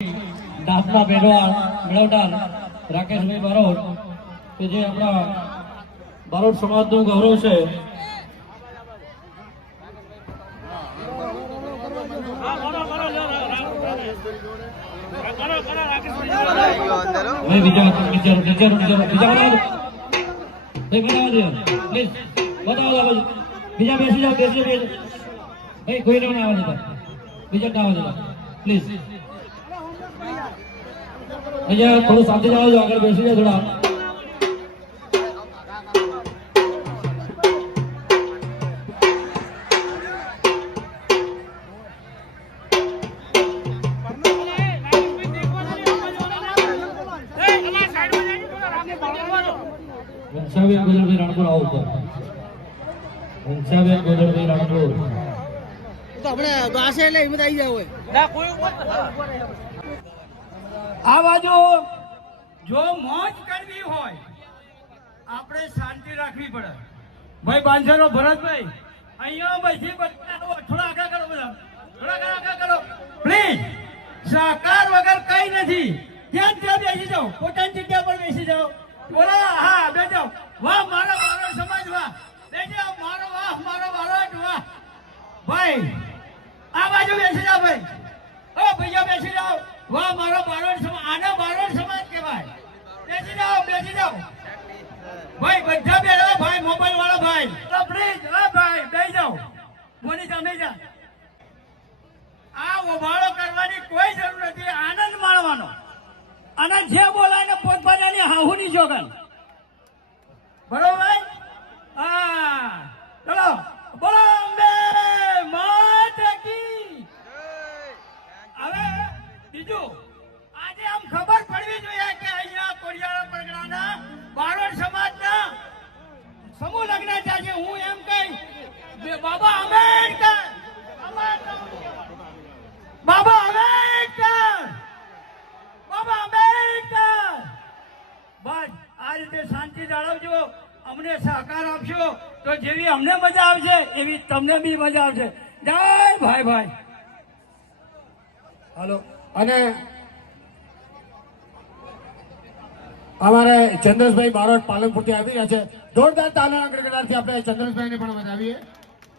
દાસના પહેલવાન મેળવનાર રાકેશભાઈ બારોટ કે જે આપણા બારોટ સમાજનું ગૌરવ છે. બીજા બેસી જાઓ કોઈ ના આવે બીજા ના આવે પ્લીઝ અહીંયા થોડું શાંતિ જાઓ આગળ બેસી જાઓ થોડા. ઘનશ્યામબેન ગોજરભાઈ રાણપુર આવો ઉપર. ઘનશ્યામબેન ગોજરભાઈ રાણપુર તો આપણે ગાસે એટલે હિંમત આવી જાય હોય ના કોઈ આ બાજુ જો મોજ કરવી હોય આપણે શાંતિ રાખવી પડે. ભાઈ બાંધેરો ભરતભાઈ અહીંયા બેસી થોડા આગળ કરો, બધા થોડા આગળ કરો પ્લીઝ. સહકાર વગર કઈ નથી. ત્યાં ત્યાં બેસી જાઓ, પોતાની જગ્યા પર બેસી જાઓ. બોલા હા બેસી જાઓ. વાહ મારો બારોટ સમાજ વાહ. બેસી જાઓ મારો વાહ મારો બારોટ વાહ. ભાઈ આ બાજુ બેસી જાઓ ભાઈ. ઓ ભૈયા બેસી જાઓ. વાહ મારો બારોટ સમાજ. આનો બારોટ સમાજ કહેવાય. બેસી જાઓ બેસી જાઓ ભાઈ. બધા બેઠા ભાઈ મોબાઈલ વાળા ભાઈ પ્લીઝ. હા ભાઈ બેસી જાઓ. મોની સામે જા. આ ઓભાળો કરવાની કોઈ જરૂર નથી. આનંદ માણવાનો અને જે બોલાય પોતપોતાની હાહુની જોગન. બરોબર. હા ચલો બોલો અંબે માત કી. હવે બીજું આજે આમ ખબર પડવી જોઈએ કે અહીંયા કોડિયાળા પરગણાના બારોટ સમાજના સમૂહ લગ્ન થાય છે. હું એમ કઈ બાબા આંબેડકર બાબા આંબેડકર બાબા આંબેડકર. બસ આ રીતે શાંતિ જાળવજો. અમને સહકાર આપશો તો જેવી અમને મજા આવશે એવી તમને બી મજા આવશે. જય ભાઈ ભાઈ. હાલો. અને અમારે ચંદ્રેશભાઈ બારોટ પાલનપુરથી આવી રહ્યા છે. જોરદાર તાલાના ગડગડાટથી આપણે ચંદ્રેશભાઈને પણ વધાવીએ.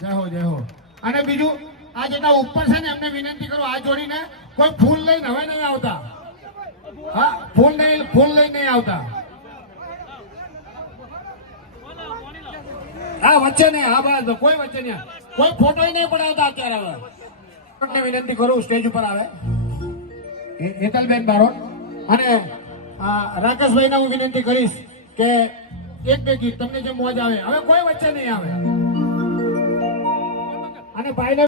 જય હો જય હો. અને બીજું આ જેટલા ઉપર છે ને એમને વિનંતી કરો આ જોડીને કોઈ ફૂલ લઈને હવે નહીં આવતા. હા ફૂલ લઈને નહીં આવતા. હા વચ્ચે નહીં. હા બસ કોઈ વચ્ચે નહીં. કોઈ ફોટો નહીં પડાવતા અત્યારે. હવે વિનંતી કરું સ્ટેજ ઉપર આવે હેતલબેન બારોટ. અને રાકેશભાઈને હું વિનંતી કરીશ કે એક બે ગીત તમને જે મોજ આવે. હવે કોઈ વચ્ચે નહીં આવે. અને ભાઈને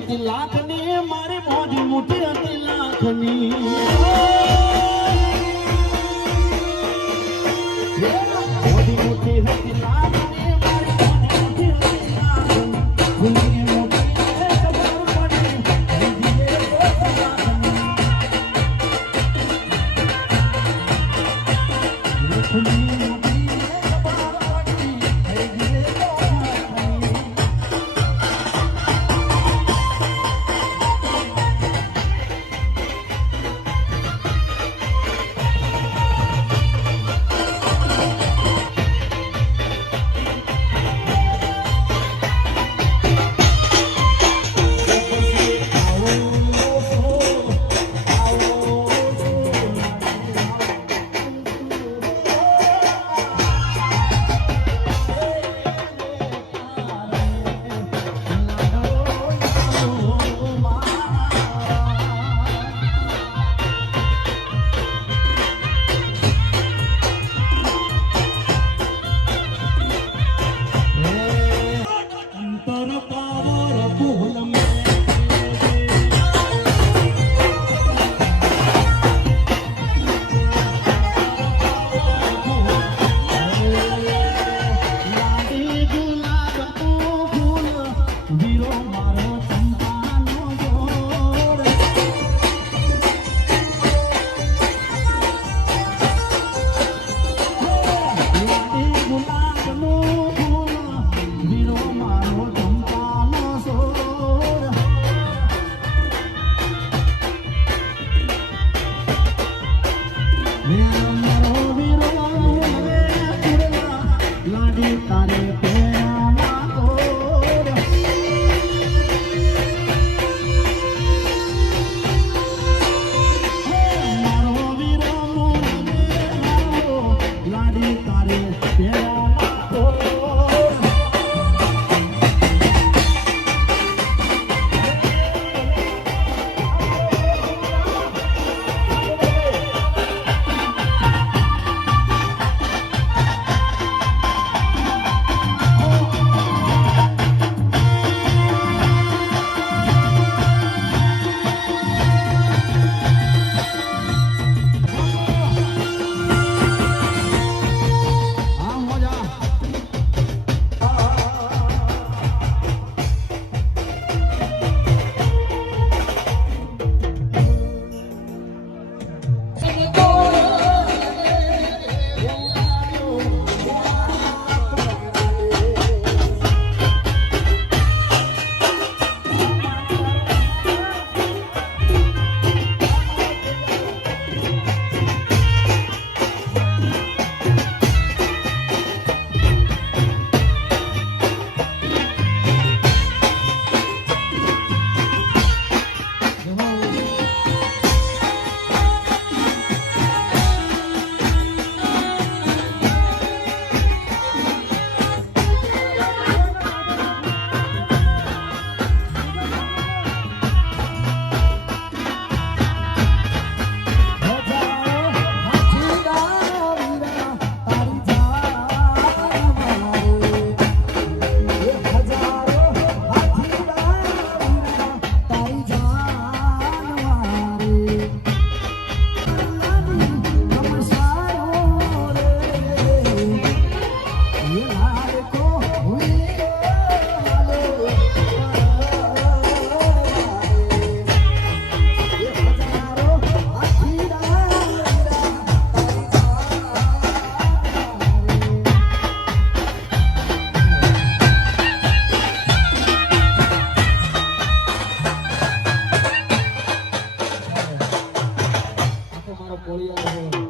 હતી લાખની મારી મોજી મુઠી હતી લાખની મોજી મુઠી હતી લાખની મારી મોજી મુઠી હતી લાખની ફૂલની મોટી ખબર પડી દીદી ફૂલની મોટી ખબર પડી દીદી